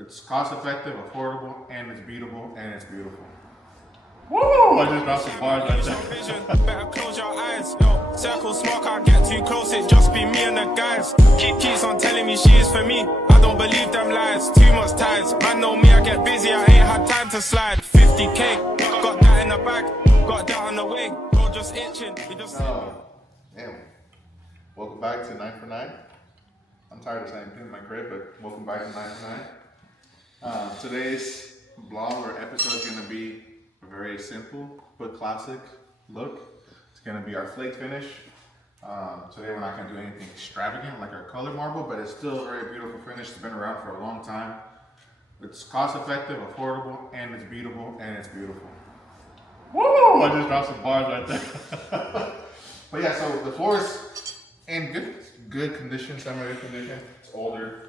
It's cost effective, affordable, and it's beatable, and it's beautiful. Woo! I just dropped some bars right there. Better close your eyes. Yo, circle smoke, I get too close, it just be me and the guys. Keeps on telling me she is for me. I don't believe them lies. Too much ties. Man know me, I get busy, I ain't had time to slide. 50K, got that in the bag, got that on the way. Bro just itching. He just Damn. Welcome back to 9 for 9. I'm tired of saying in my crib, but welcome back to 9 for 9. Today's vlog or episode is going to be a very simple but classic look. It's going to be our flake finish. Today we're not going to do anything extravagant like our color marble, but it's still a very beautiful finish. It's been around for a long time. It's cost effective, affordable, and it's beatable, and it's beautiful. Woo! I just dropped some bars right there. But yeah, so the floor is in good condition, semi-good condition. It's older.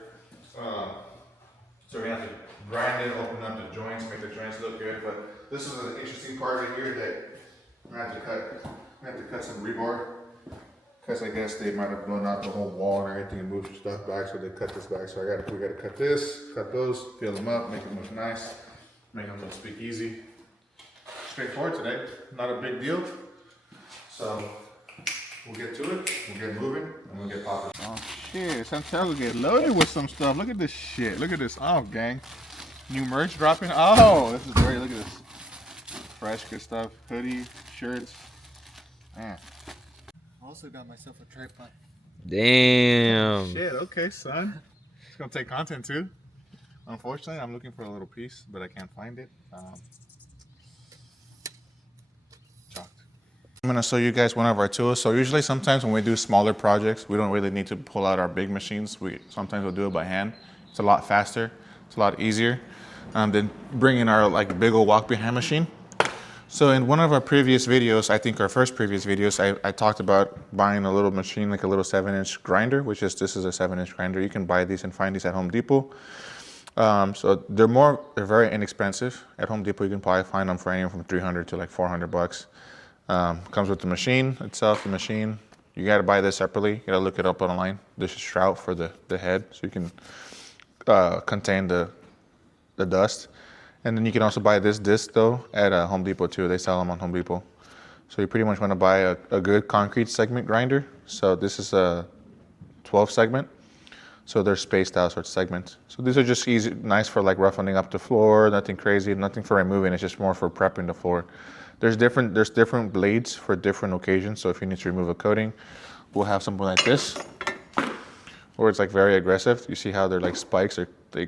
So we're gonna have to grind it, open up the joints, make the joints look good. But this is an interesting part right here that we're gonna have to cut some rebar. Because I guess they might have blown out the whole wall and everything and moved stuff back, so they cut this back. So we gotta cut this, cut those, fill them up, make them look nice, make them look speak easy. Straightforward today, not a big deal. So we'll get to it, we'll get moving, and we'll get popping. Oh shit, Santiago get loaded with some stuff. Look at this shit, look at this. Oh gang, new merch dropping. Oh, this is great, look at this. Fresh, good stuff, hoodie, shirts, man. Also got myself a tripod. Damn. Shit, okay, son. It's gonna take content too. Unfortunately, I'm looking for a little piece, but I can't find it. Chalked. I'm gonna show you guys one of our tools. So usually sometimes when we do smaller projects, we don't really need to pull out our big machines. Sometimes we'll do it by hand. It's a lot faster. It's a lot easier than bringing our like big old walk behind machine. So in one of our previous videos, I think our first previous videos, I talked about buying a little machine, like a little 7-inch grinder, this is a 7-inch grinder. You can buy these and find these at Home Depot. So they're very inexpensive. At Home Depot, you can probably find them for anywhere from $300 to like $400. Comes with the machine itself, the machine. You gotta buy this separately. You gotta look it up online. This is shroud for the head, so you can contain the dust. And then you can also buy this disc though at Home Depot too. They sell them on Home Depot. So you pretty much want to buy a good concrete segment grinder. So this is a 12 segment. So they're spaced out, so it's segments. So these are just easy, nice for like roughening up the floor, nothing crazy, nothing for removing. It's just more for prepping the floor. There's different blades for different occasions. So if you need to remove a coating, we'll have something like this, or it's like very aggressive. You see how they're like spikes, or they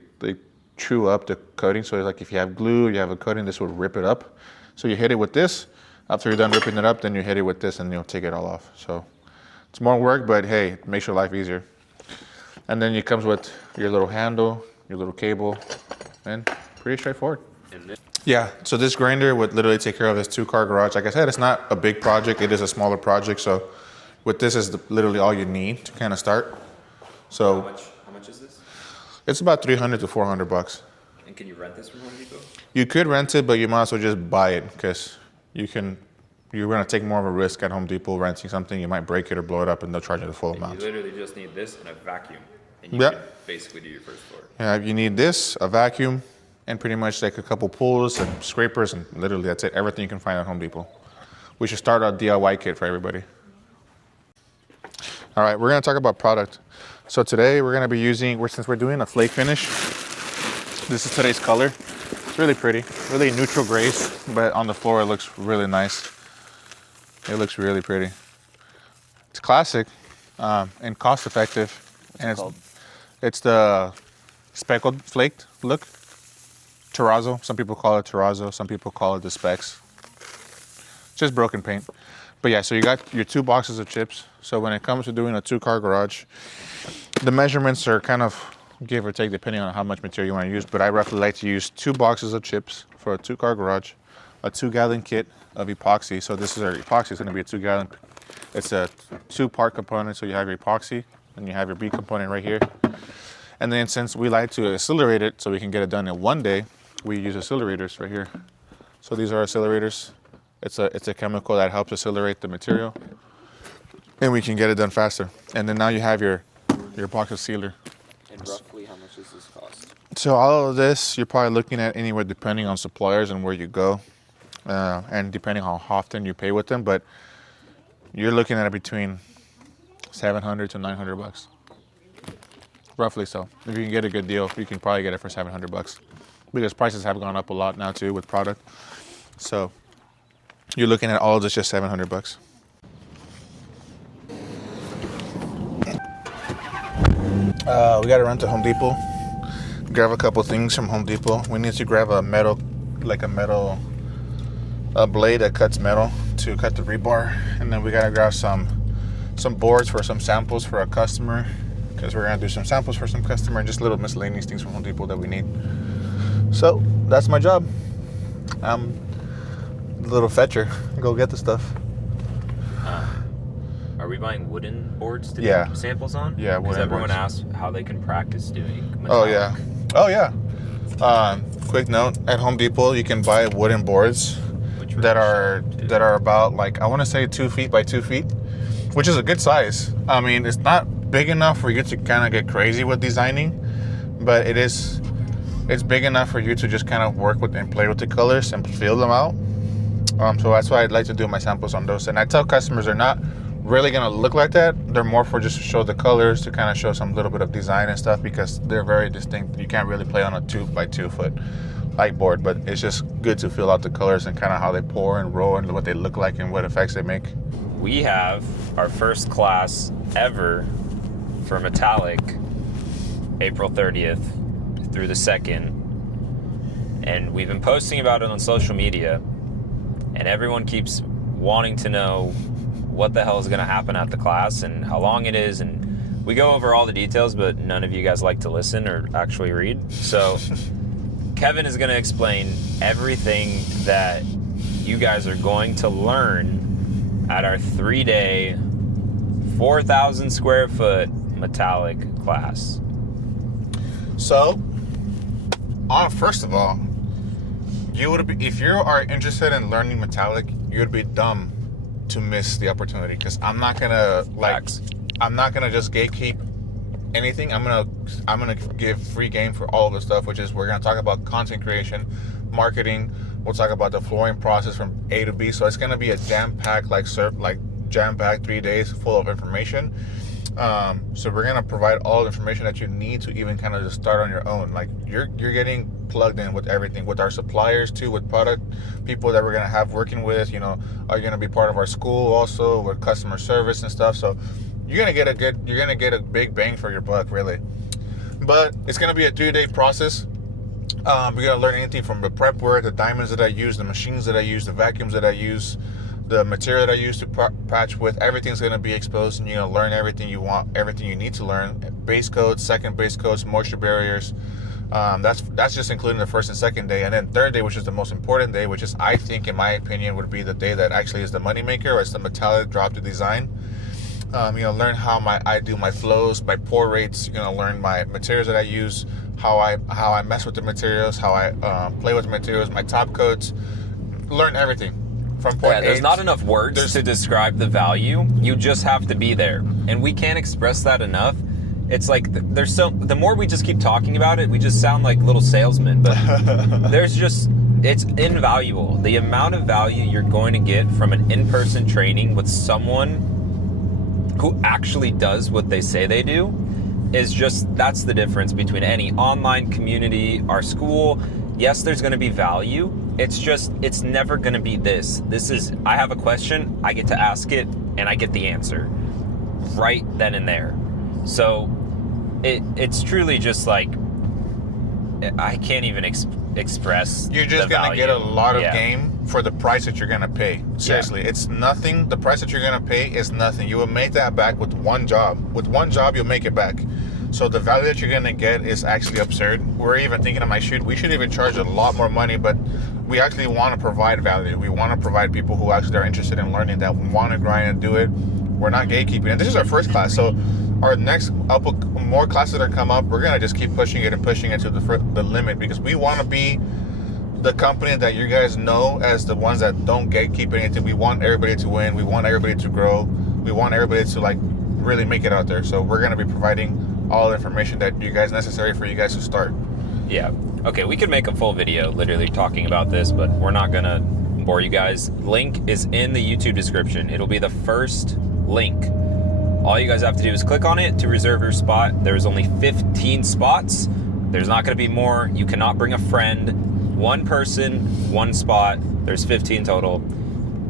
chew up the coating. So like if you have glue, you have a coating, this will rip it up. So you hit it with this. After you're done ripping it up, then you hit it with this and you'll take it all off. So it's more work, but hey, it makes your life easier. And then it comes with your little handle, your little cable, and pretty straightforward. Yeah, so this grinder would literally take care of this 2-car garage. Like I said, it's not a big project, it is a smaller project. So with this is literally all you need to kind of start. So How much is this? it's about $300 to $400. And can you rent this from Home Depot? You could rent it, but you might as well just buy it because you're gonna take more of a risk at Home Depot renting something. You might break it or blow it up, and they'll charge you the full amount. You literally just need this and a vacuum, and you Yep. can basically do your first floor. Yeah, you need this, a vacuum, and pretty much like a couple pulls and scrapers, and literally that's it. Everything you can find at Home Depot. We should start a DIY kit for everybody. All right, we're gonna talk about product. So today we're gonna be using, since we're doing a flake finish, this is today's color. It's really pretty, really neutral grays, but on the floor it looks really nice. It looks really pretty. It's classic and cost effective. And it's the speckled flaked look. Terrazzo, some people call it terrazzo, some people call it the specs. Just broken paint. But yeah, so you got your 2 boxes of chips. So when it comes to doing a 2-car garage, the measurements are kind of give or take depending on how much material you want to use. But I roughly like to use 2 boxes of chips for a 2-car garage, a 2-gallon kit of epoxy. So this is our epoxy. It's going to be a 2-gallon. It's a 2-part component. So you have your epoxy and you have your B component right here. And then since we like to accelerate it so we can get it done in one day, we use accelerators right here. So these are accelerators. It's a chemical that helps accelerate the material, and we can get it done faster. And then now you have your epoxy sealer. And roughly how much does this cost? So all of this, you're probably looking at anywhere depending on suppliers and where you go, and depending how often you pay with them. But you're looking at it between $700 to $900, roughly. So if you can get a good deal, you can probably get it for $700, because prices have gone up a lot now too with product. So you're looking at all of this just $700. We got to run to Home Depot, grab a couple things from Home Depot. We need to grab a metal blade that cuts metal to cut the rebar, and then we got to grab some boards for some samples for a customer, because we're gonna do some samples for some customer, and just little miscellaneous things from Home Depot that we need. So that's my job. I'm the little fetcher. Go get the stuff. Are we buying wooden boards to Yeah. do samples on? Yeah, Because wooden everyone boards. asks how they can practice doing Oh metallic. yeah. Quick note: at Home Depot, you can buy wooden boards Which that really are about, like, I want to say 2 feet by 2 feet, which is a good size. I mean, it's not big enough for you to kind of get crazy with designing, but it's big enough for you to just kind of work with and play with the colors and feel them out. So that's why I'd like to do my samples on those. And I tell customers they're not really gonna look like that. They're more for just to show the colors, to kind of show some little bit of design and stuff, because they're very distinct. You can't really play on a 2 by 2 foot light board, but it's just good to feel out the colors and kind of how they pour and roll and what they look like and what effects they make. We have our first class ever for metallic, April 30th through the 2nd. And we've been posting about it on social media, and everyone keeps wanting to know what the hell is going to happen at the class and how long it is. And we go over all the details, but none of you guys like to listen or actually read. So Kevin is going to explain everything that you guys are going to learn at our 3-day, 4,000 square foot metallic class. So, first of all, if you are interested in learning metallic, you would be dumb to miss the opportunity, because I'm not gonna just gatekeep anything. I'm gonna give free game for all of the stuff, which is, we're gonna talk about content creation, marketing. We'll talk about the flooring process from A to B. So it's gonna be a jam-packed, jam-packed 3 days full of information. So we're gonna provide all the information that you need to even kind of just start on your own. Like, you're getting plugged in with everything, with our suppliers too, with product people that we're gonna have working with. You know, are gonna be part of our school also with customer service and stuff. So you're gonna get a big bang for your buck, really. But it's gonna be a 3-day process. We're gonna learn anything from the prep work, the diamonds that I use, the machines that I use, the vacuums that I use, the material that I use to patch with. Everything's going to be exposed, and you're going to learn everything you want, everything you need to learn. Base coats, second base coats, moisture barriers. That's just including the first and second day. And then third day, which is the most important day, which is, I think, in my opinion, would be the day that actually is the moneymaker, or it's the metallic drop to design. Learn how I do my flows, my pour rates. Learn my materials that I use, how I mess with the materials, how I play with the materials, my top coats. Learn everything. There's not enough words to describe the value. You just have to be there, and we can't express that enough. It's like the more we just keep talking about it, we just sound like little salesmen. But it's invaluable. The amount of value you're going to get from an in-person training with someone who actually does what they say they do that's the difference between any online community, our school. Yes, there's going to be value. It's never going to be this. I have a question, I get to ask it, and I get the answer right then and there. So it's truly just like, I can't even express. You're just going to get a lot of game for the price that you're going to pay. Seriously, It's nothing. The price that you're going to pay is nothing. You will make that back with one job. With one job, you'll make it back. So the value that you're going to get is actually absurd. We're even thinking, we should even charge a lot more money, but we actually want to provide value. We want to provide people who actually are interested in learning, that want to grind and do it. We're not gatekeeping. And this is our first class. So our next more classes that come up, we're going to just keep pushing it to the limit, because we want to be the company that you guys know as the ones that don't gatekeep anything. We want everybody to win. We want everybody to grow. We want everybody to really make it out there. So we're going to be providing all the information that you guys necessary for you guys to start. Yeah. Okay, we could make a full video literally talking about this, but we're not gonna bore you guys. Link is in the YouTube description. It'll be the first link. All you guys have to do is click on it to reserve your spot. There's only 15 spots. There's not gonna be more. You cannot bring a friend. One person, one spot. There's 15 total.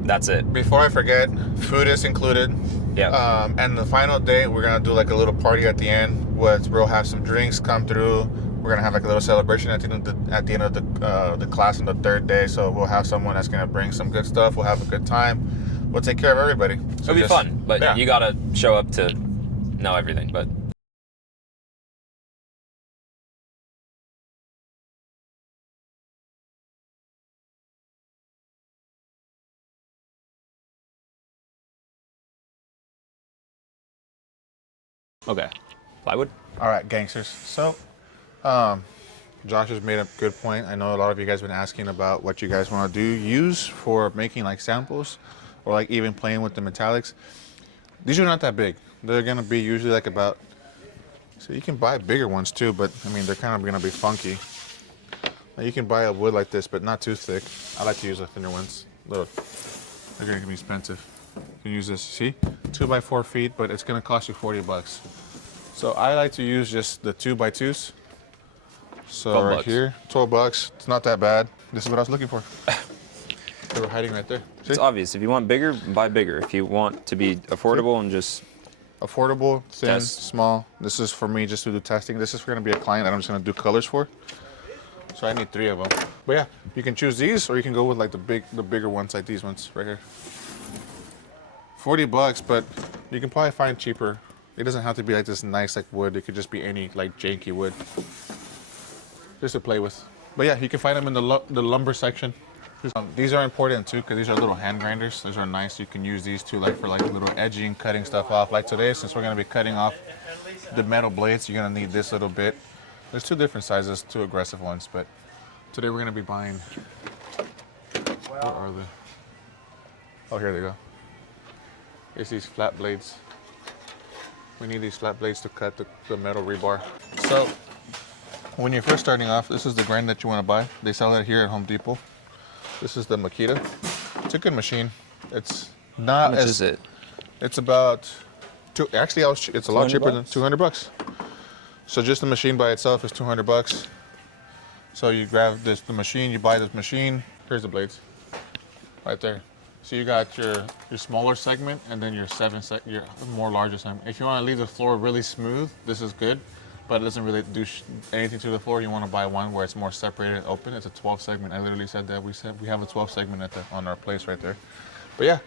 That's it. Before I forget, food is included. Yeah. And the final day, we're gonna do like a little party at the end. We'll have some drinks come through. We're gonna have like a little celebration at the end of the class on the third day. So we'll have someone that's gonna bring some good stuff. We'll have a good time. We'll take care of everybody. So It'll be fun, but yeah. you gotta show up to know everything. But okay, plywood. All right, gangsters. So, Josh has made a good point. I know a lot of you guys have been asking about what you guys want to use for making like samples or like even playing with the metallics. These are not that big. They're going to be usually like about, so you can buy bigger ones too, but I mean, they're kind of going to be funky. Now, you can buy a wood like this, but not too thick. I like to use the thinner ones. They're going to be expensive. You can use this, see? 2 by 4 feet, but it's going to cost you $40. So I like to use just the 2x2s. So right $12. here, $12. It's not that bad. This is what I was looking for. They were hiding right there. See? It's obvious. If you want bigger, buy bigger. If you want to be affordable and just Affordable, thin, Test. small. This is for me just to do testing. This is going to be a client that I'm just going to do colors for. So I need 3 of them. But yeah, you can choose these or you can go with like the bigger ones like these ones right here. $40, but you can probably find cheaper. It doesn't have to be like this nice like wood. It could just be any like janky wood. Just to play with. But yeah, you can find them in the lumber section. These are important too because these are little hand grinders. These are nice. You can use these too like for like little edging, cutting stuff off. Like today, since we're going to be cutting off the metal blades, you're going to need this little bit. There's 2 different sizes, 2 aggressive ones, but today we're going to be buying, where are they? Oh, here they go. It's these flat blades. We need these flat blades to cut the metal rebar. So when you're first starting off, this is the grind that you want to buy. They sell it here at Home Depot. This is the Makita. It's a good machine. It's not how much as, is it? It's about actually it's a lot cheaper than $200. So just the machine by itself is $200. So you grab the machine, you buy this machine. Here's the blades, right there. So you got your smaller segment and then your your more larger segment. If you want to leave the floor really smooth, this is good, but it doesn't really do anything to the floor. You want to buy one where it's more separated and open. It's a 12 segment. I literally said that. We have a 12 segment on our place right there. But yeah,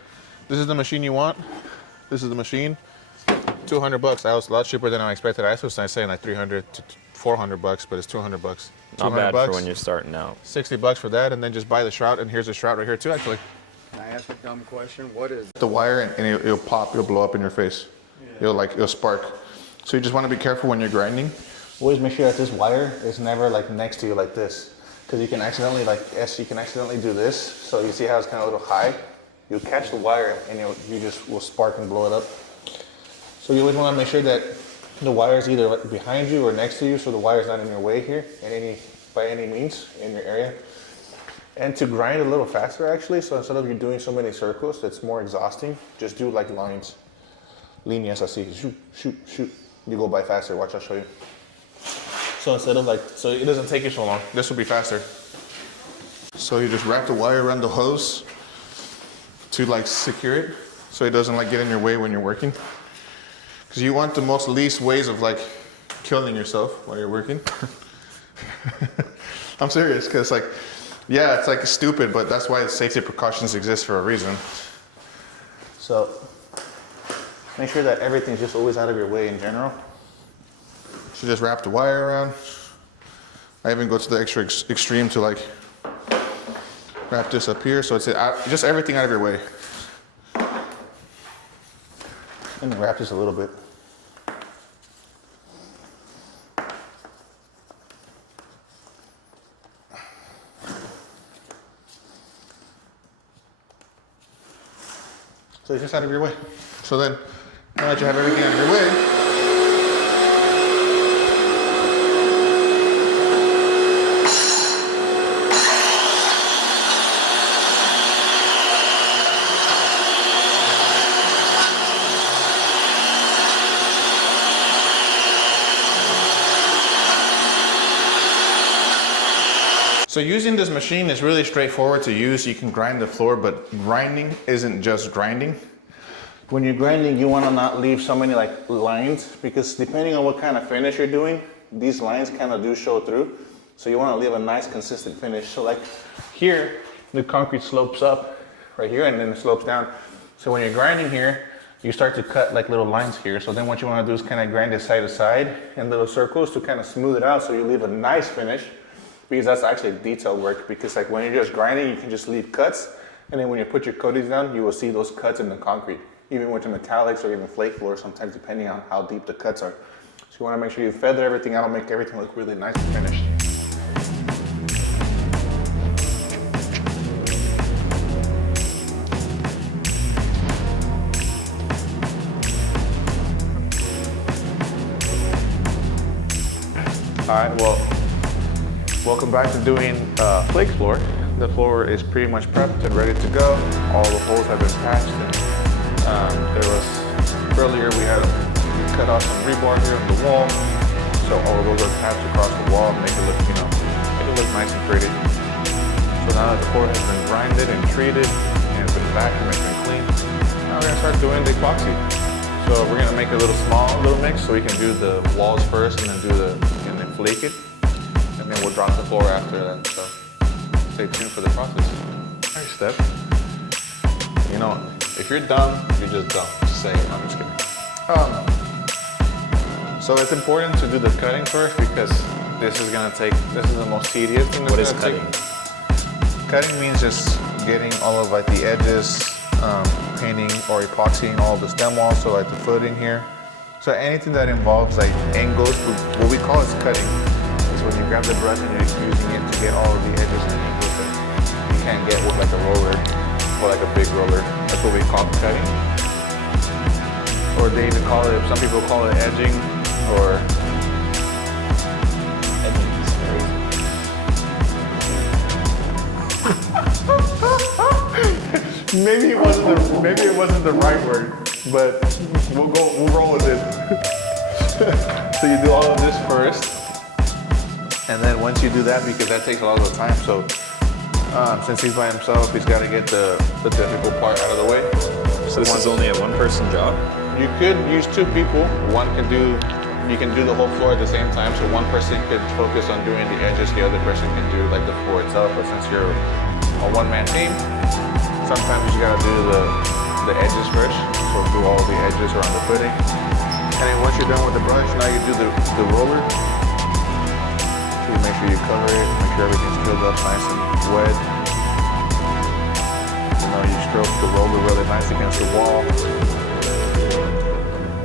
this is the machine you want. This is the machine. $200. That was a lot cheaper than I expected. I was saying like $300 to $400, but it's $200. Not bad $200, for when you're starting out. $60 for that, and then just buy the shroud. And here's the shroud right here too, actually. Can I ask a dumb question? What is The wire and it'll pop, it'll blow up in your face. Yeah. It'll spark. So you just want to be careful when you're grinding. Always make sure that this wire is never like next to you like this, because you can accidentally do this. So you see how it's kind of a little high. You'll catch the wire and you just will spark and blow it up. So you always want to make sure that the wire is either behind you or next to you, so the wire is not in your way here by any means in your area. And to grind a little faster actually, so instead of you doing so many circles, that's more exhausting, just do like lines. Líneas así, shoot, shoot, shoot. You go by faster, watch, I'll show you. So instead of so it doesn't take you so long. This will be faster. So you just wrap the wire around the hose to secure it, so it doesn't get in your way when you're working. Because you want the most least ways of killing yourself while you're working. I'm serious, because yeah, it's stupid, but that's why the safety precautions exist for a reason. So make sure that everything's just always out of your way in general. So just wrap the wire around. I even go to the extra extreme to wrap this up here, so it's just everything out of your way. And then wrap this a little bit. So it's just out of your way. So then, now that you have everything out of your way, So using this machine is really straightforward to use. You can grind the floor, but grinding isn't just grinding. When you're grinding, you want to not leave so many like lines, because depending on what kind of finish you're doing, these lines kind of do show through. So you want to leave a nice consistent finish. So like here, the concrete slopes up right here and then it slopes down. So when you're grinding here, you start to cut like little lines here. So then what you want to do is kind of grind it side to side in little circles to kind of smooth it out, so you leave a nice finish, because that's actually detail work. Because like when you're just grinding, you can just leave cuts, and then when you put your coatings down, you will see those cuts in the concrete, even with the metallics or even flake floor, sometimes depending on how deep the cuts are. So you want to make sure you feather everything out and make everything look really nice and finished. All right, well, welcome back to doing flake floor. The floor is pretty much prepped and ready to go. All the holes have been patched. And, there was, earlier we had cut off some rebar here on the wall. So all of those are patched across the wall, make it look, make it look nice and pretty. So now that the floor has been grinded and treated and it's been vacuumed, it's been clean, now we're gonna start doing the epoxy. So we're gonna make a little mix, so we can do the walls first and then flake it, and then we'll drop the floor after that. So stay tuned for the process. All right, Steph. If you're dumb, you're just dumb. Just say it. I'm just kidding. So it's important to do the cutting first, because this is the most tedious thing. What is cutting? Cutting means just getting all of like the edges, painting or epoxying all of the stem walls, so like the footing here. So anything that involves like angles, what we call is cutting, is when you grab the brush and you're using it to get all of the edges and angles that you can't get with like a roller or like a big roller. That's what we call cutting. Or they even call it, some people call it edging, or Edging is crazy. maybe it wasn't the right word, but we'll roll with it. So you do all of this first, and then once you do that, because that takes a lot of the time, so since he's by himself, he's got to get the difficult part out of the way. So this is only a one-person job? You could use two people. You can do the whole floor at the same time, so one person could focus on doing the edges, the other person can do like the floor itself. But since you're a one-man team, sometimes you gotta do the edges first, so do all the edges around the footing. And then once you're done with the brush, now you do the roller. So you make sure you cover it, make sure everything's filled up nice and wet. You stroke the roller really nice against the wall.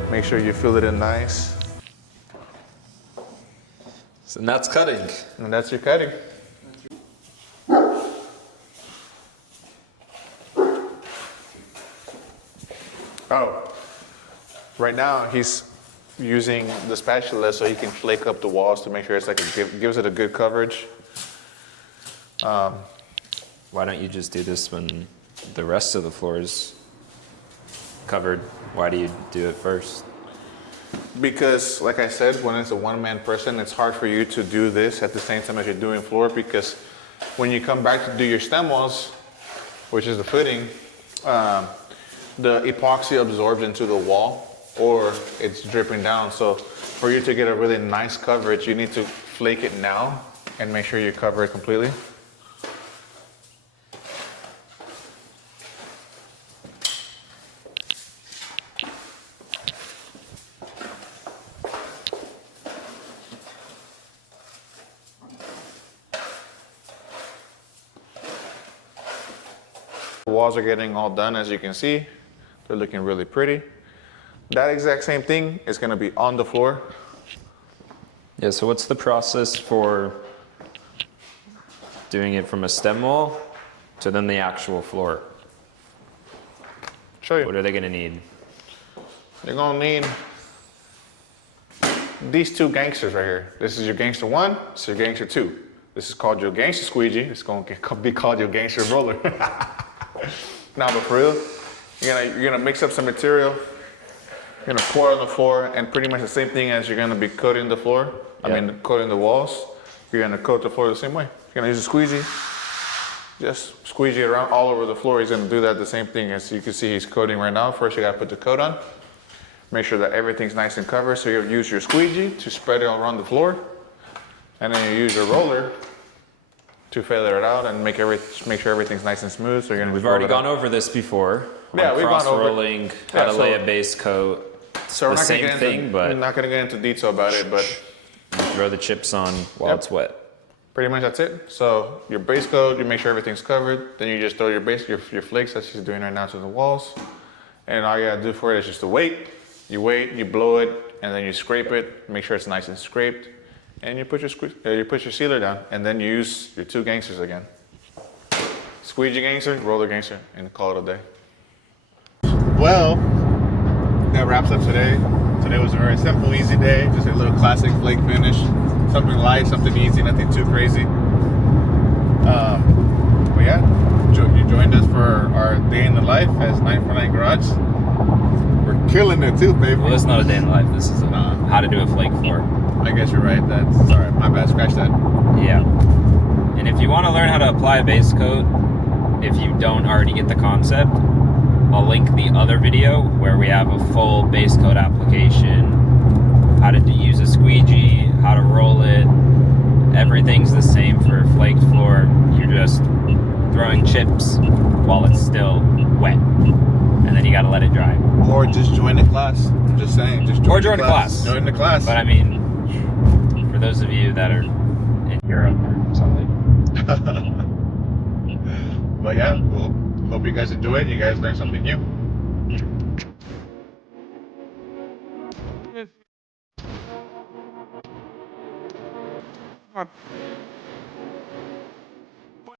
Make sure you fill it in nice. And that's cutting. And that's your cutting. Oh, right now he's using the spatula so he can flake up the walls to make sure it's like gives it a good coverage. Why don't you just do this when the rest of the floor is covered? Why do you do it first? Because, like I said, when it's a one-man person, it's hard for you to do this at the same time as you're doing floor, because when you come back to do your stem walls, which is the footing, the epoxy absorbs into the wall or it's dripping down. So for you to get a really nice coverage, you need to flake it now and make sure you cover it completely. The walls are getting all done, as you can see. They're looking really pretty. That exact same thing is going to be on the floor. Yeah, so what's the process for doing it from a stem wall to then the actual floor? Show you. What are they going to need? They're going to need these two gangsters right here. This is your gangster 1, this is your gangster 2. This is called your gangster squeegee. It's going to be called your gangster roller. Now, but for real, you're gonna mix up some material. You're gonna pour it on the floor, and pretty much the same thing as you're gonna be coating the floor. I mean, coating the walls. You're gonna coat the floor the same way. You're gonna use a squeegee. Just squeegee it around all over the floor. He's gonna do that the same thing as you can see he's coating right now. First you gotta put the coat on. Make sure that everything's nice and covered. So you use your squeegee to spread it all around the floor. And then you use your roller to feather it out and make sure everything's nice and smooth. So you're gonna We've already gone over this before. Yeah, we've gone over rolling, how to lay a base coat. So we're the not same gonna thing, but we're not gonna get into detail about it, but throw the chips on while it's wet. pretty much that's it. So your base coat, you make sure everything's covered. Then you just throw your flakes that she's doing right now to the walls. And all you gotta do for it is just to wait. You wait, you blow it, and then you scrape it. Make sure it's nice and scraped. And you put your sealer down. And then you use your two gangsters again. Squeegee gangster, roller gangster, and call it a day. Well, that wraps up today. Today was a very simple, easy day. Just a little classic flake finish. Something light, something easy, nothing too crazy. But yeah, you joined us for our day in the life as 949 Garage. We're killing it too, baby. Well, this is not a day in the life. This is how to do a flake floor. I guess you're right. That's sorry, my bad. Scratch that. Yeah. And if you want to learn how to apply a base coat, if you don't already get the concept, I'll link the other video where we have a full base coat application, how to use a squeegee, how to roll it. Everything's the same for a flaked floor. You're just throwing chips while it's still wet. And then you gotta let it dry. Or just join the class. I'm just saying, just join Join the class. But I mean, for those of you that are in Europe or something. But yeah, well, hope you guys enjoyed. You guys learned something new. Come on.